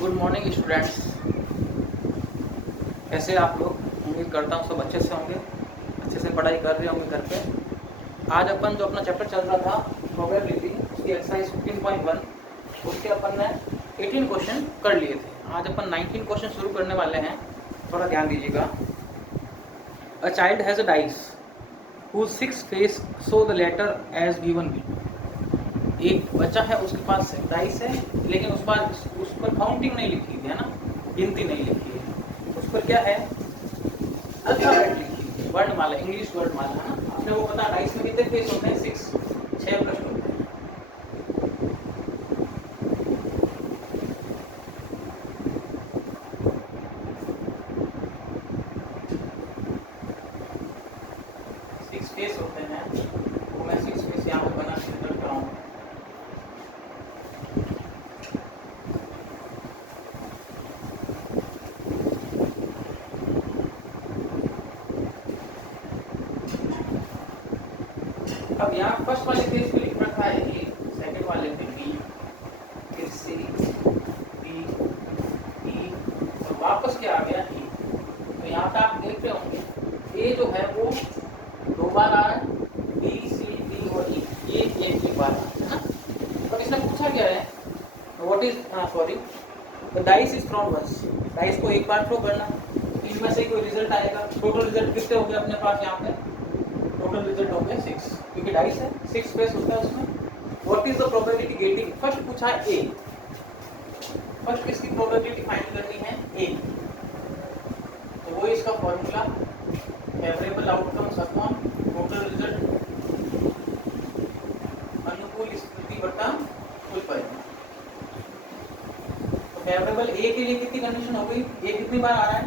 Good morning students. कैसे आप लोग? उम्मीद करता हूँ सब अच्छे से होंगे, अच्छे से पढ़ाई कर रहे होंगे घर पे। आज अपन जो अपना चैप्टर चल रहा था प्रोबेबिलिटी, उसकी एक्सरसाइज 15.1, उसके अपन ने 18 क्वेश्चन कर लिए थे। आज अपन 19 क्वेश्चन शुरू करने वाले हैं, थोड़ा ध्यान दीजिएगा। A child has a dice whose 6 face show the letter as given below. एक बच्चा है, उसके पास डाइस है, लेकिन उस पर काउंटिंग नहीं लिखी है ना, गिनती नहीं लिखी है। उस पर क्या है? अल्फाबेट लिखी है, वर्णमाला, इंग्लिश वर्णमाला है ना। आपने वो पता डाइस में कितने फेस होते हैं? 6 प्रश्न होते हैं। सिक्स फेस होते हैं, तो मैं 6 फेस यहाँ पे बना के रख रहा हूँ। अब यहाँ फर्स्ट वाले फेस पे लिख रखा है ए, सेकंड वाले पे बी, फिर सी, डी, ई, और वापस क्या आ गया ई। तो यहाँ पे आप देख रहे होंगे ए जो है वो 2 बार आ रहा है, बी, सी, डी और ई ये एक बार है ना। और इसने पूछा क्या है? What is sorry the dice is thrown once. Dice को एक बार थ्रो करना, इनमें से कोई रिजल्ट आएगा। टोटल रिजल्ट कितने हो गए अपने पास यहाँ पे? टोटल रिजल्ट हो गया 6, क्योंकि डाइस है, 6 फेस होता है उसमें। What is the probability getting, first पूछा है ए, फर्स्ट इसकी प्रोबेबिलिटी फाइंड करनी है ए। तो वो इसका formula favourable outcomes upon total result, अनुकूल स्थिति बटा कुल परिणाम। तो फेवरेबल ए के लिए कितनी कंडीशन हो गई? ए कितनी बार आ रहा है?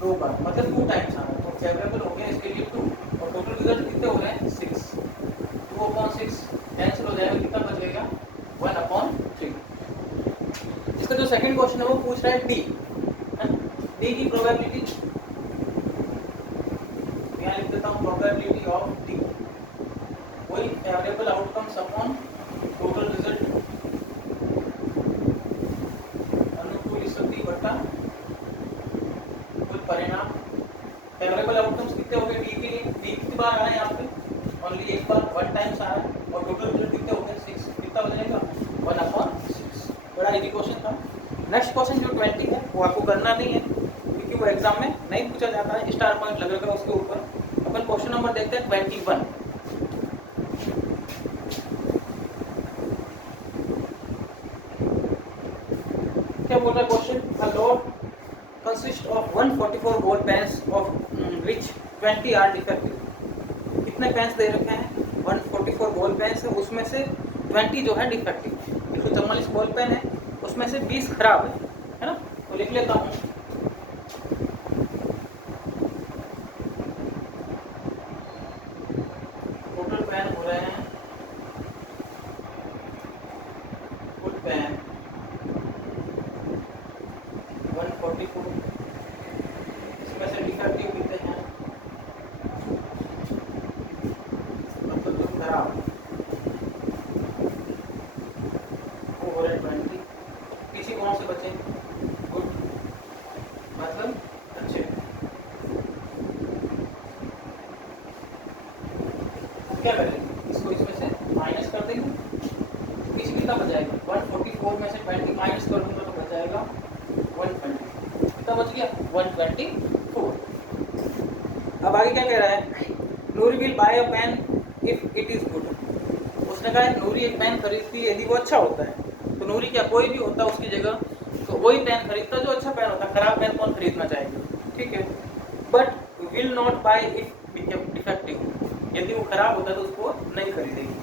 2 बार, मतलब 2 टाइम्स आ रहा है। तो फेवरेबल हो गया इसके लिए 2, और टोटल रिजल्ट कितने हो रहे हैं? 6। 2/6 कैंसिल हो जाएगा, कितना बचेगा? 1/3। इसका जो सेकंड क्वेश्चन है वो पूछ रहा है डी, डी की प्रोबेबिलिटी। यहाँ लिख देता हूँ प्रोबेबिलिटी ऑफ डी, वही favourable outcomes upon total result, अनुकूल स्थिति बटा कुल परिणाम। फेवरेबल आउटकम्स कितने हो गए डी के लिए? डी कितनी बार आ रहा है यहाँ पे? ओनली एक बार, 1 टाइम्स आ रहा है। और टोटल रिजल्ट कितने हो गए? 6। कितना हो जाएगा? 1/6। बड़ा इजी क्वेश्चन था। नेक्स्ट क्वेश्चन जो 20 है वो आपको करना नहीं है, क्योंकि वो एग्जाम में नहीं पूछा जाता है, स्टार पॉइंट लगेगा उसके ऊपर। अपन क्वेश्चन नंबर देखते हैं 21। क्या बोल रहा है question? A lot consist of 144 ball pens of which 20 are defective. कितने पेन्स दे रखे हैं? 144 बॉल पेन्स है, उसमें से 20 जो है डिफेक्टिव। 144 बॉल पेन है, उसमें से 20 खराब है ना। तो लिख लेता हूँ, टोटल पेन हो रहे हैं, कुल पेन 144, इसमें से डिफेक्टिव कितने हैं? मतलब जो खराब वो हो रहे 20। पीछे कौन से बचे? गुड, मतलब अच्छे। क्या करेंगे? इसको इसमें से माइनस कर देंगे, पीछे कितना बच जाएगा? 144 में से 20 माइनस कर दूंगा तो बच जाएगा 120। कितना बच गया? 124। अब आगे क्या कह रहा है? Noori will buy a pen if it is good. उसने कहा है नूरी एक पेन खरीदती है यदि वो अच्छा होता है। तो नूरी क्या कोई भी होता है उसकी जगह, तो वही पेन खरीदता जो अच्छा पेन होता है। खराब पेन कौन खरीदना चाहेगा? ठीक है। But will not buy if defective, यदि वो खराब होता है तो उसको नहीं खरीदेगी।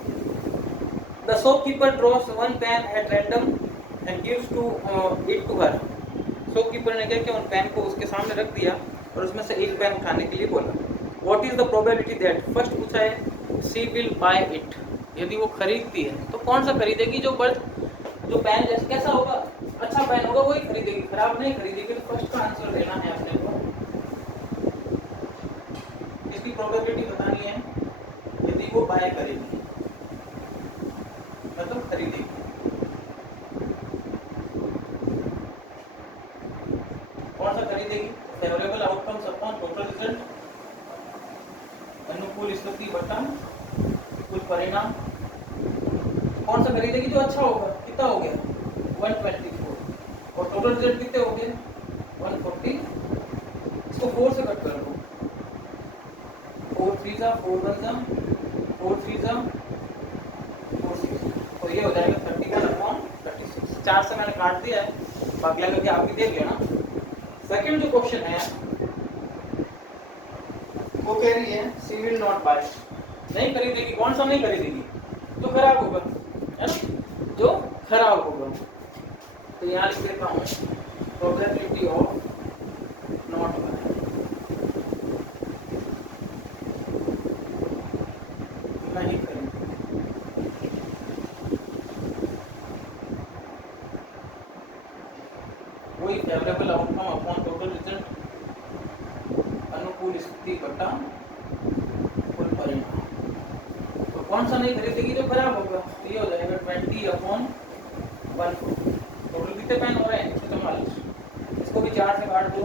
The shopkeeper draws 1 pen at random and gives it to her. Shopkeeper ने क्या किया? उन पेन को उसके सामने रख दिया और उसमें से एक पेन उठाने के लिए बोला। What is the probability that, first पूछा है सी विल बाय इट, यदि वो खरीदती है तो कौन सा खरीदेगी? जो पेन जैसे कैसा होगा? अच्छा पेन होगा वही खरीदेगी, खराब नहीं खरीदेगी। तो फर्स्ट का आंसर देना है अपने को, इसकी प्रोबेबिलिटी बतानी है यदि वो बाय करेगी, मतलब खरीदेगी। स्थिति बटा कुल परिणाम। कौन सा खरीदेगी जो अच्छा होगा? कितना हो गया? 124 और टोटल रिजल्ट कितने हो गए? 140। इसको 4 से कट कर दो, 4 3 जा 4 1 जा 4 3 जा 4 6, तो ये हो जाएगा 31/36। 4 से मैंने काट दिया है, बाकी लगा कि आप भी देख लेना। सेकंड जो क्वेश्चन है वो कह रही है सी विल नॉट बाय, नहीं खरीदेगी। कौन सा नहीं खरीदेगी? जो खराब होगा, है ना, जो खराब होगा। तो यहाँ लिख देता हूँ प्रोबेबिलिटी ऑफ नॉट बाय। नहीं खरीदेगी। वही favourable outcome upon total result, अनुकूल स्थिति बटा कुल परिणाम। तो कौन सा नहीं खरीदेगी? जो खराब होगा। तो ये हो जाएगा 20/140। टोटल कितने पेन हो रहे हैं? 144। इसको भी 4 से काट दो,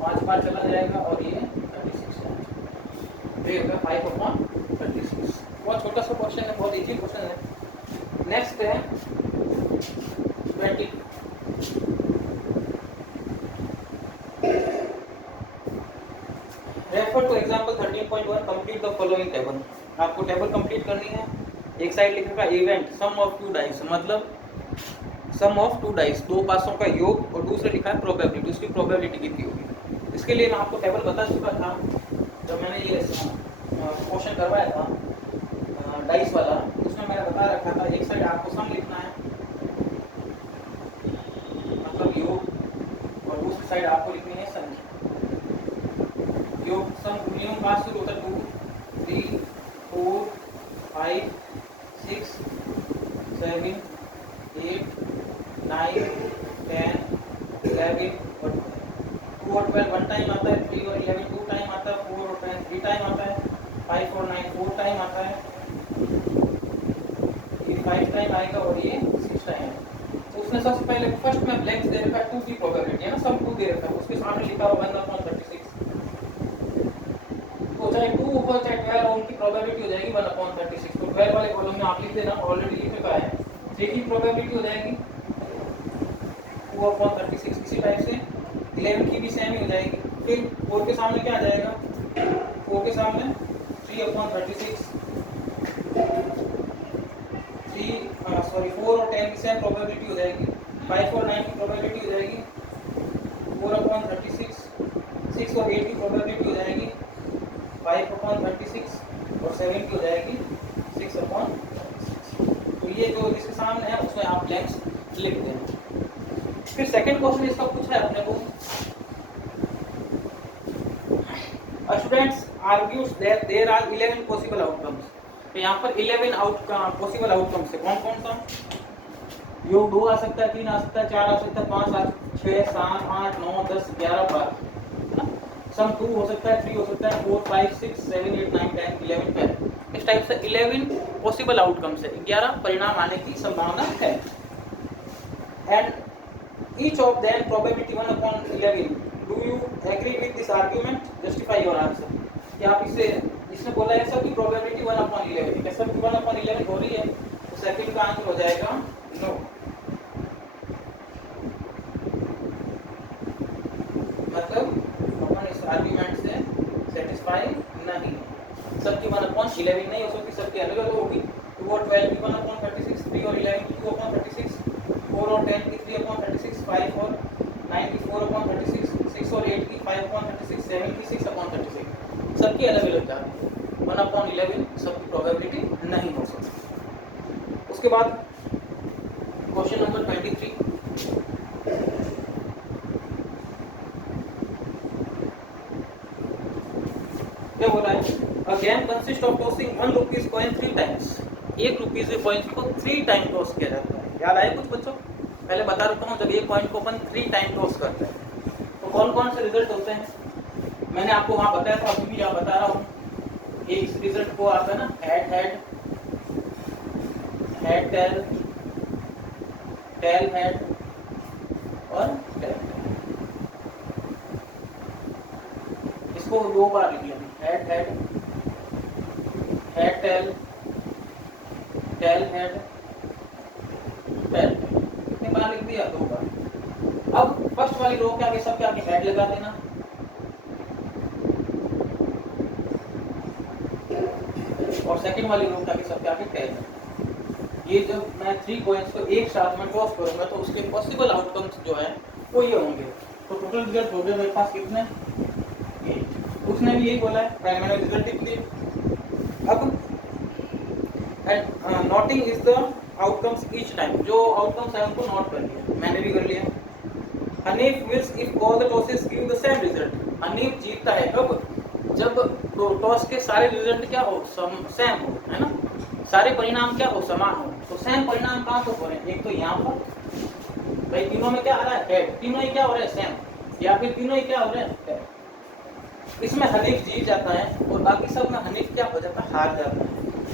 5 5 चला जाएगा और ये 36 है। ये होगा 5/36। बहुत छोटा सा क्वेश्चन है, बहुत इजी क्वेश्चन है। नेक्स्ट है 20। Refer two example 13.1, complete the following table. आपको टेबल कंप्लीट करनी है। एक साइड लिखेगा इवेंट सम ऑफ 2 डाइस, मतलब सम ऑफ 2 डाइस, 2 पासों का योग, और दूसरे लिखा है प्रोबेबिलिटी, उसकी प्रोबेबिलिटी कितनी होगी। इसके लिए मैं आपको टेबल बता चुका था जब मैंने ये क्वेश्चन करवाया था डाइस वाला। उसमें मैंने बता रखा था एक साइड आपको सम लिखना है, मतलब योग, और दूसरी साइड आपको लिखनी है संख्या। योग सम न्यूम पास शुरू होता है 2 3 4 5 6 7 8 9 10 11 और 2 और 12 1 टाइम आता है, 3 और 11 2 टाइम आता है, 4 और 10 3 टाइम आता है, 5 और 9 4 टाइम आता है, ये 5 टाइम आएगा और ये 6 टाइम आएगा। तो उसने सबसे पहले फर्स्ट में ब्लैंक्स दे रखा है 2 की प्रोबेबिलिटी है ना, सब 2 दे रखा है, उसके सामने लिखा हुआ 1/36। तो चाहे 2 हो चाहे 12 हो, उनकी प्रोबेबिलिटी हो जाएगी 1/36। तो 12 वाले कॉलम में आप लिख देना, ऑलरेडी लिख रखा है। 3 की प्रोबेबिलिटी हो जाएगी 2/36। इसी टाइप से 11 की भी सेम ही हो जाएगी। फिर 4 के सामने क्या आ जाएगा? 4 के सामने 3/36। 4 और 10 की सेम प्रोबेबिलिटी हो जाएगी। 5 और 9 की प्रोबेबिलिटी हो जाएगी 4/36। 6 और 8 की प्रोबेबिलिटी हो जाएगी 5/36 और 7 की हो जाएगी 6/36। तो ये जो इसके सामने है उसमें आप ब्लैंक्स लिख देना। फिर सेकंड क्वेश्चन इसका पूछा है अपने को, students argues that there are 11 possible outcomes. तो यहाँ पर 11 पॉसिबल आउटकम्स है। कौन कौन सा? योग 2 आ सकता है, 3 आ सकता है, 4 आ सकता है, 5 6 7 8 9 10 11 12, है ना। सम 2 हो सकता है, 3 हो सकता है, 4 5 6 7 8 9 10 11 12। इस टाइप से 11 पॉसिबल आउटकम्स है, 11 परिणाम आने की संभावना है। And each of them probability 1/11. Do you agree with this argument? Justify your answer. क्या आप इसने बोला है सबकी प्रोबेबिलिटी 1/11 है, सबकी 1/11 हो रही है, तो सेकंड का आंसर हो जाएगा नो। मतलब अपन इस आर्गुमेंट से सेटिस्फाई नहीं, सबकी 1/11 नहीं हो सकती, सबकी अलग अलग होगी। 2 और 12 की 1/36, 3 और 11 की 2/36, 4 और 10 की 3/36, 5 और 9 की 4/36, 6 और 8 की 5/36, 7 की 6/36, सबकी अलग अलग जाती है। 1/11 सबकी प्रोबेबिलिटी नहीं हो सकती। उसके बाद क्वेश्चन नंबर 23, क्या बोला है? A game consist of tossing 1 rupees coin 3 times. 1 rupees के कॉइन को 3 टाइम टॉस किया जाता है। याद आया कुछ बच्चों? पहले बता रखा हूँ, जब एक कॉइन को अपन 3 टाइम टॉस करते हैं तो कौन कौन से रिजल्ट होते हैं। मैंने आपको वहां बताया था, अभी भी यहाँ बता रहा हूँ। एक रिजल्ट को आता है ना head head, head tail, tail head और टेल टेल। इसको 2 बार लिख लेना, head head head tail, tail head, tail, कितनी बार लिख दिया? 2 बार। अब फर्स्ट वाली रो के आगे सबके आगे हेड लगा देना, और सेकंड वाली रो के आगे सबके आगे टेल। ये जब मैं 3 कॉइन्स को एक साथ में टॉस करूंगा तो उसके पॉसिबल आउटकम्स जो है वो ये होंगे। तो टोटल रिजल्ट हो गए मेरे पास कितने? 8। उसने भी यही बोला है, मैंने रिजल्ट लिख लिया। अब noting is the outcomes each time, जो आउटकम्स है उनको नोट कर लिया, मैंने भी कर लिया। Hanif wins if all the tosses give the same result. Hanif जीतता है कब? जब टॉस के सारे रिजल्ट क्या हो? सेम हो, है ना, सारे परिणाम क्या हो? समान हो। तो सेम परिणाम कहाँ पर हो रहे हैं? एक तो यहाँ पर भाई तीनों में क्या आ रहा है? हेड। तीनों ही क्या हो रहे हैं? सेम। या फिर तीनों ही क्या हो रहे हैं? हेड। इसमें हनीफ जीत जाता है और बाकी सब में हनीफ क्या हो जाता है? हार जाता है।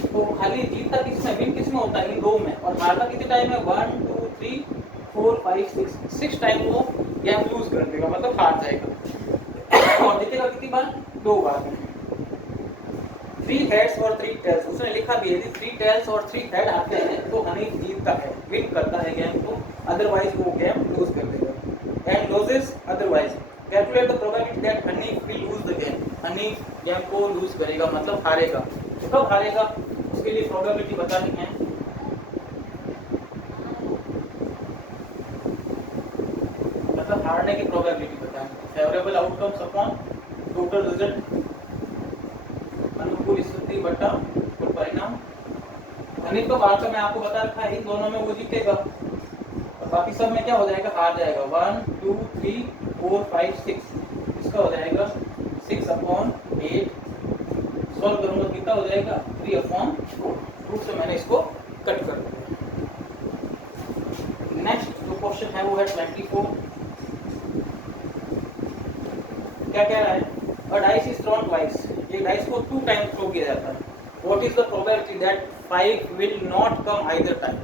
तो खाली जीतता किसमें, विन किसमें होता है? इन 2 में। और हारता कितने टाइम है? 1 2 3 4 5 6 टाइम वो गेम लूज कर देगा, मतलब हार जाएगा। और जीतेगा कितनी बार? 2 बार। 3 हेड्स और 3 टेल्स, उसने लिखा भी है यदि 3 टेल्स और 3 हेड आते हैं तो हनीफ जीतता है, विन करता है गेम को, अदरवाइज वो गेम लूज कर देगा। And loses otherwise, calculate the probability that Hanif will lose the game. Hanif game को लूज करेगा, मतलब हारेगा। तो कब हारेगा उसके लिए प्रोबेबिलिटी बतानी है। मतलब हारने की प्रोबेबिलिटी बतानी। Favourable outcomes upon total result, अनुकूल स्थिति बटा कुल परिणाम। हनीफ का बार मैं आपको बता रखा है, इन दोनों में वो जीतेगा और बाकी सब में क्या हो जाएगा? हार जाएगा। 1 2 3 4 5 6, इसका हो जाएगा 6/8। सॉल्व करूंगा कितना हो जाएगा? 3/4। रूट से मैंने इसको कट कर दिया। नेक्स्ट जो क्वेश्चन है वो है 24। क्या कह रहा है? A dice is thrown twice, ये डाइस को 2 टाइम थ्रो किया जाता है। What is the probability that 5 will not come either time?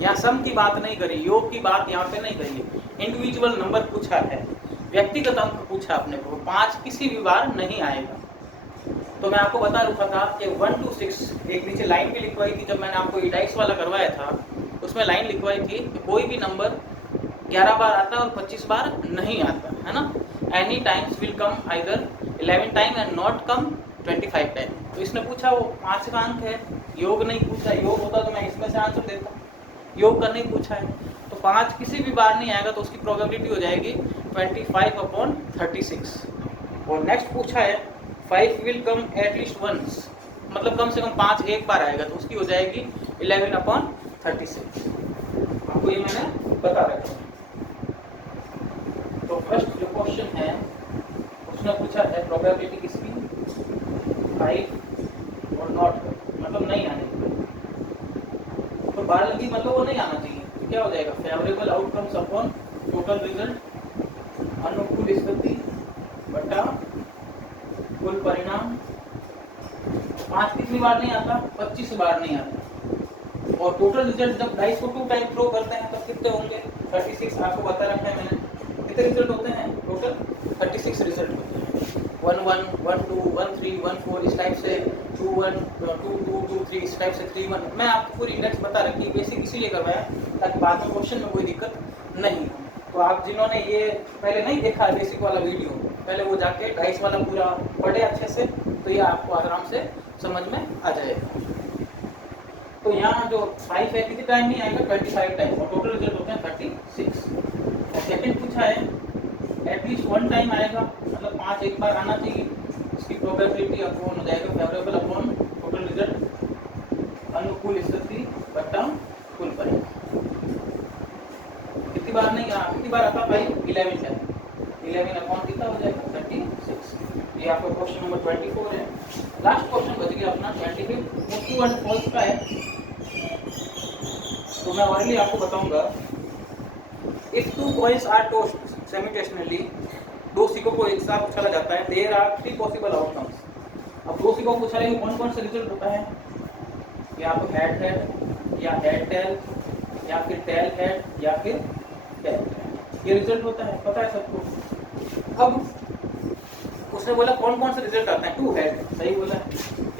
यहाँ सम की बात नहीं करी, योग की बात यहाँ पे नहीं करी, इंडिविजुअल नंबर पूछा है, व्यक्तिगत अंक पूछा अपने को। 5 किसी भी बार नहीं आएगा। तो मैं आपको बता रखा था कि 1 to 6, एक नीचे लाइन भी लिखवाई थी जब मैंने आपको ये डाइस वाला करवाया था, उसमें लाइन लिखवाई थी कि कोई भी नंबर 11 बार आता है और 25 बार नहीं आता, है ना। Any times will come either 11 time and not come 25 time. तो इसने पूछा वो 5 का अंक है, योग नहीं पूछा। योग होता तो मैं इसमें से आंसर देता, योग का नहीं पूछा है। तो 5 किसी भी बार नहीं आएगा तो उसकी प्रोबेबिलिटी हो जाएगी 25/36। और नेक्स्ट पूछा है 5 विल कम एटलीस्ट वंस, मतलब कम से कम 5 एक बार आएगा, तो उसकी हो जाएगी 11/36। आपको ये मैंने बता रखा है। तो फर्स्ट जो क्वेश्चन है उसने पूछा है प्रोबेबिलिटी किसकी? 5 और नॉट, मतलब नहीं आने की। तो बार लगी मतलब वो नहीं आना चाहिए। तो क्या हो जाएगा? Favourable outcomes upon total result, अनुकूल स्थिति बटा कुल परिणाम। 5 कितनी बार नहीं आता? 25 बार नहीं आता। और टोटल रिजल्ट जब डाइस को 2 टाइम थ्रो करते हैं तब कितने होंगे? 36। आपको बता रखा है मैंने। कितने रिजल्ट होते हैं? टोटल 36 रिजल्ट होते हैं। 1 1 1 2 1 3 1 4 इस टाइप से 2 1 2 2 2 3 इस टाइप से 3 1। मैं आपको पूरी इंडेक्स बता रखी है, बेसिक इसीलिए करवाया ताकि बाद में क्वेश्चन में कोई दिक्कत नहीं हो। तो आप जिन्होंने ये पहले नहीं देखा है बेसिक वाला वीडियो, पहले वो जाके डाइस वाला पूरा पढ़े अच्छे से, तो ये आपको आराम से समझ में आ जाएगा। तो यहाँ जो 5 है कितने टाइम नहीं आएगा? 25 टाइम, और टोटल रिजल्ट होते हैं 36। और सेकंड पूछा है एटलीस्ट 1 टाइम आएगा, मतलब 5 एक बार आना चाहिए। इसकी प्रोबेबिलिटी अपॉन हो जाएगा फेवरेबल अपॉन टोटल रिजल्ट, अनुकूल स्थिति बटा कुल परिणाम। कितनी बार नहीं आ, कितनी बार आता? 5 11 है, 11 अपॉन कितना हो जाएगा? 36। ये आपका क्वेश्चन नंबर 24 है। लास्ट क्वेश्चन बच गया अपना 25, वो ट्रू एंड फॉल्स का है। तो मैं ओरली आपको बताऊंगा। इफ 2 कॉइन्स आर टॉस्ड सिमुलेटेनियसली, 2 सिक्कों को एक साथ उछाला जाता है, देयर आर 3 पॉसिबल आउटकम्स। अब 2 सिक्कों को उछालेंगे कौन कौन सा रिजल्ट होता है? या तो हेड हेड, या हेड टेल, या फिर टेल हेड, या फिर टेल टेल। ये रिजल्ट होता है, पता है सबको। अब उसने बोला कौन कौन से रिजल्ट आते हैं? 2 हेड, सही बोला।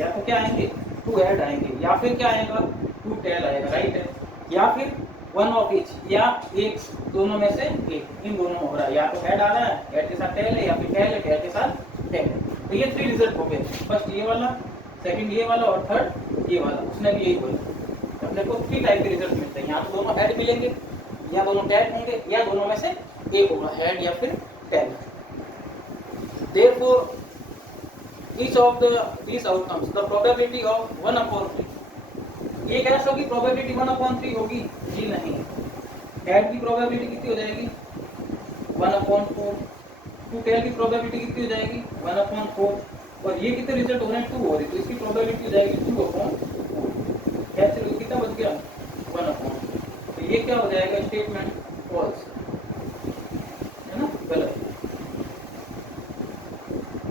या तो क्या आएंगे? 2 ऐड आएंगे, या फिर क्या आएगा 2 टेल आएगा, राइट है, या फिर 1 ऑफ ईच, या एक दोनों में से एक, इन दोनों में हो रहा है, या तो ऐड आ रहा है, ऐड के साथ टेल है, या फिर टेल है, टेल के साथ टेल है। तो ये 3 रिजल्ट हो गए, फर्स्ट ये वाला, सेकंड ये वाला और थर्ड ये वाला, उसने भी यही बोला। अपने को 3 टाइप के रिजल्ट मिलते हैं, या तो दोनों ऐड मिलेंगे, या दोनों टेल होंगे, या दोनों में से एक होगा, ऐड या फिर tell. Therefore, each of these outcomes, the probability of 1/3, ये कह रहा कि probability 1/3 होगी? जी नहीं। ऐड की probability कितनी हो जाएगी? 1/4। टू टेल की probability कितनी हो जाएगी? 1/4। और ये कितने रिजल्ट हो रहे हैं? 2 हो रही, तो इसकी probability हो जाएगी 2/4। कैसे कितना बच गया? 1/4। तो ये क्या हो जाएगा? स्टेटमेंट फॉल्स है ना, गलत,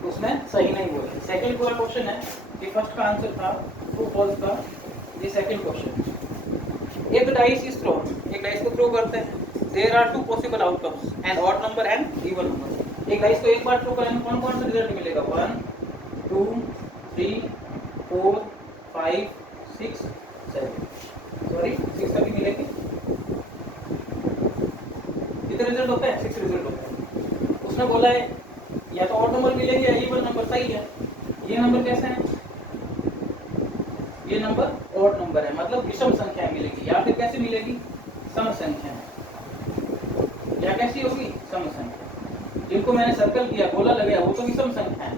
उसमें सही नहीं बोले। सेकंड पूरा क्वेश्चन है कि फर्स्ट का आंसर था ट्रू फॉल्स का, ये सेकंड क्वेश्चन। एक डाइस इज थ्रोन, एक डाइस को थ्रो करते हैं, there are 2 possible outcomes, an odd number and even number. एक डाइस को एक बार थ्रो करें कौन कौन सा रिजल्ट मिलेगा? 1 2 3 4 5 6 7, सॉरी 6 तक ही मिलेगी। कितने रिजल्ट होते हैं? 6 रिजल्ट होते हैं। उसने बोला है या तो ऑड नंबर मिलेंगे या इवन नंबर, सही है। ये नंबर कैसे है? ये नंबर ऑड नंबर है, मतलब विषम संख्या मिलेगी, या फिर कैसे मिलेगी? सम संख्या, या कैसी होगी? सम संख्या। जिनको मैंने सर्कल किया, गोला लगाया, वो तो विषम संख्या है।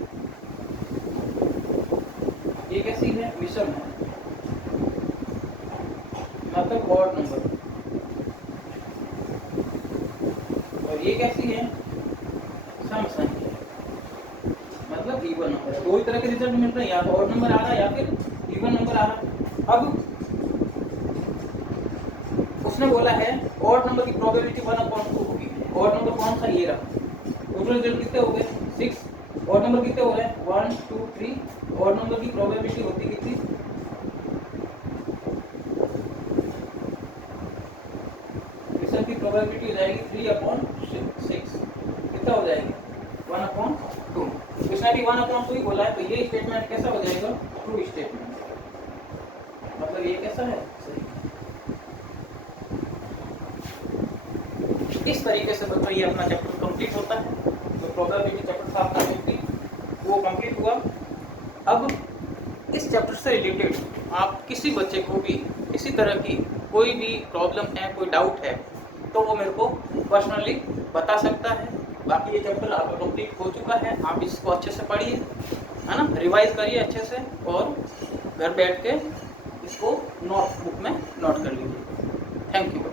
ये कैसी है? विषम है, मतलब ऑड नंबर। और ये कैसी है? सम संख्या, मतलब इवन नंबर। दो ही तरह के रिजल्ट मिल रहे हैं, या तो ऑड नंबर आ रहा है या फिर इवन नंबर आ रहा है। अब उसने बोला है ऑड नंबर की प्रोबेबिलिटी 1/2 होगी। ऑड नंबर कौन सा? ये रहा। टोटल रिजल्ट कितने हो गए? 6। ऑड नंबर कितने हो रहे हैं? 1 2 3। ऑड नंबर की प्रोबेबिलिटी होती कितनी? रिजल्ट की प्रोबेबिलिटी हो जाएगी 3/6। कितना हो जाएगी? 1/2। इसने भी 1/2 ही बोला है, तो ये स्टेटमेंट कैसा हो जाएगा? True statement. मतलब ये कैसा है? सही। इस तरीके से बच्चों ये अपना चैप्टर कंप्लीट होता है। तो प्रोबेबिलिटी चैप्टर था आपका कंप्लीट, वो कंप्लीट हुआ। अब इस चैप्टर से रिलेटेड आप किसी बच्चे को भी इसी तरह की कोई भी प्रॉब्लम है, कोई डाउट है, तो वो मेरे को पर्सनली बता सकता है। बाकी ये चैप्टर आपका कंप्लीट हो चुका है, आप इसको अच्छे से पढ़िए, है ना, रिवाइज करिए अच्छे से, और घर बैठ के इसको नोटबुक में नोट कर लीजिए। Thank you.